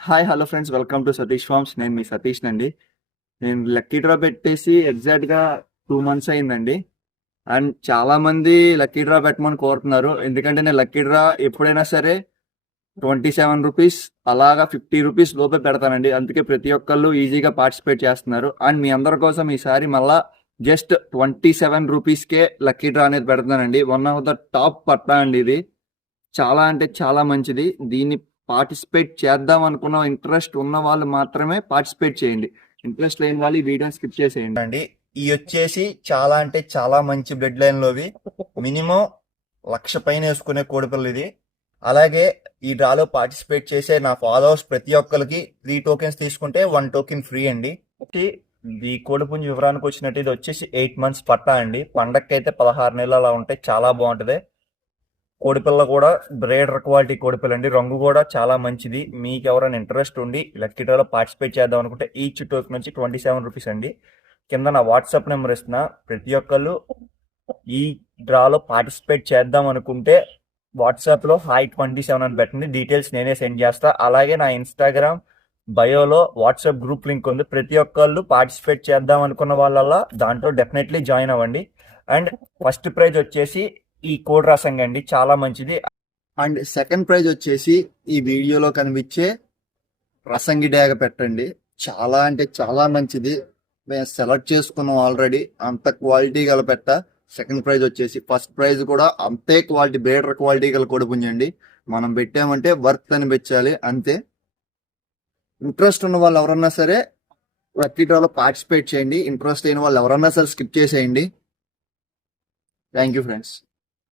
Hi hello friends, welcome to Satish farms. నేను మీ సతీష్ నండి. నేను లక్కీ డ్రా పెట్టేసి ఎగ్జాక్ట్గా 2 months అయిందండి. అండ్ చాలా మంది లక్కీ డ్రా పెట్టమని కోరుతున్నారు. ఎందుకంటే నేను లక్కీ డ్రా ఎప్పుడైనా సరే 27 రూపీస్ అలాగా 50 రూపీస్ లోపే పెడతానండి. అందుకే ప్రతి ఒక్కళ్ళు ఈజీగా పార్టిసిపేట్ చేస్తున్నారు. అండ్ మీ అందరి కోసం ఈసారి మళ్ళా జస్ట్ 27 రూపీస్కే లక్కీ డ్రా అనేది పెడతానండి. వన్ ఆఫ్ ద టాప్ పట్టా అండి ఇది. చాలా అంటే చాలా మంచిది. దీన్ని పార్టిసిపేట్ చేద్దాం అనుకున్న ఇంట్రెస్ట్ ఉన్న వాళ్ళు మాత్రమే పార్టిసిపేట్ చేయండి. ఇంట్రెస్ట్ లేని వాళ్ళు ఈ వీడియోని స్కిప్ చేసేయండి అండి. ఇవి వచ్చేసి చాలా అంటే చాలా మంచి బ్లడ్ లైన్ లోవి. మినిమం 1,00,000 పైన వేసుకునే కోడిపిల్లలు ఇది. అలాగే ఈ డ్రాలో పార్టిసిపేట్ చేసే నా ఫాలోవర్స్ ప్రతి ఒక్కరికి 3 టోకెన్స్ తీసుకుంటే 1 టోకెన్ ఫ్రీ అండి. ఈ కోడిపుంజు వివరానికి వచ్చినట్టు ఇది వచ్చేసి 8 months పట్టా అండి. పండక్కైతే 16 నెలలు అలా ఉంటాయి. చాలా బాగుంటది. కోడిపిల్ల కూడా బ్రేడర్ క్వాలిటీ కోడిపిల్ల అండి. రంగు కూడా చాలా మంచిది. మీకు ఎవరైనా ఇంట్రెస్ట్ ఉండి లక్కీ డ్రాలో పార్టిసిపేట్ చేద్దాం అనుకుంటే ఈచ్ టోకెన్ నుంచి 27 రూపీస్ అండి. కింద నా వాట్సాప్ నెంబర్ ఇస్తున్నా. ప్రతి ఒక్కళ్ళు ఈ డ్రాలో పార్టిసిపేట్ చేద్దాం అనుకుంటే వాట్సాప్లో హాయ్ 27 అని పెట్టండి. డీటెయిల్స్ నేనే సెండ్ చేస్తా. అలాగే నా ఇన్స్టాగ్రామ్ బయోలో వాట్సాప్ గ్రూప్ లింక్ ఉంది. ప్రతి ఒక్కళ్ళు పార్టిసిపేట్ చేద్దాం అనుకున్న వాళ్ళ దాంట్లో డెఫినెట్లీ జాయిన్ అవ్వండి. అండ్ ఫస్ట్ ప్రైజ్ వచ్చేసి ఈ కోడి రసంగా అండి, చాలా మంచిది. అండ్ సెకండ్ ప్రైజ్ వచ్చేసి ఈ వీడియోలో కనిపించే రసంగి డ్యాగ పెట్టండి. చాలా అంటే చాలా మంచిది. మేము సెలెక్ట్ చేసుకున్నాం ఆల్రెడీ. అంత క్వాలిటీ గల పెట్ట. సెకండ్ ప్రైజ్ వచ్చేసి ఫస్ట్ ప్రైజ్ కూడా అంతే క్వాలిటీ, బేటర్ క్వాలిటీ గల కొడుపుంజండి. మనం పెట్టామంటే వర్త్ అని పెట్టాలి అంతే. ఇంట్రెస్ట్ ఉన్న వాళ్ళు ఎవరన్నా సరే లక్కీ డ్రాలో పార్టిసిపేట్ చేయండి. ఇంట్రెస్ట్ అయిన వాళ్ళు ఎవరన్నా సరే స్కిప్ చేసేయండి. Thank you friends.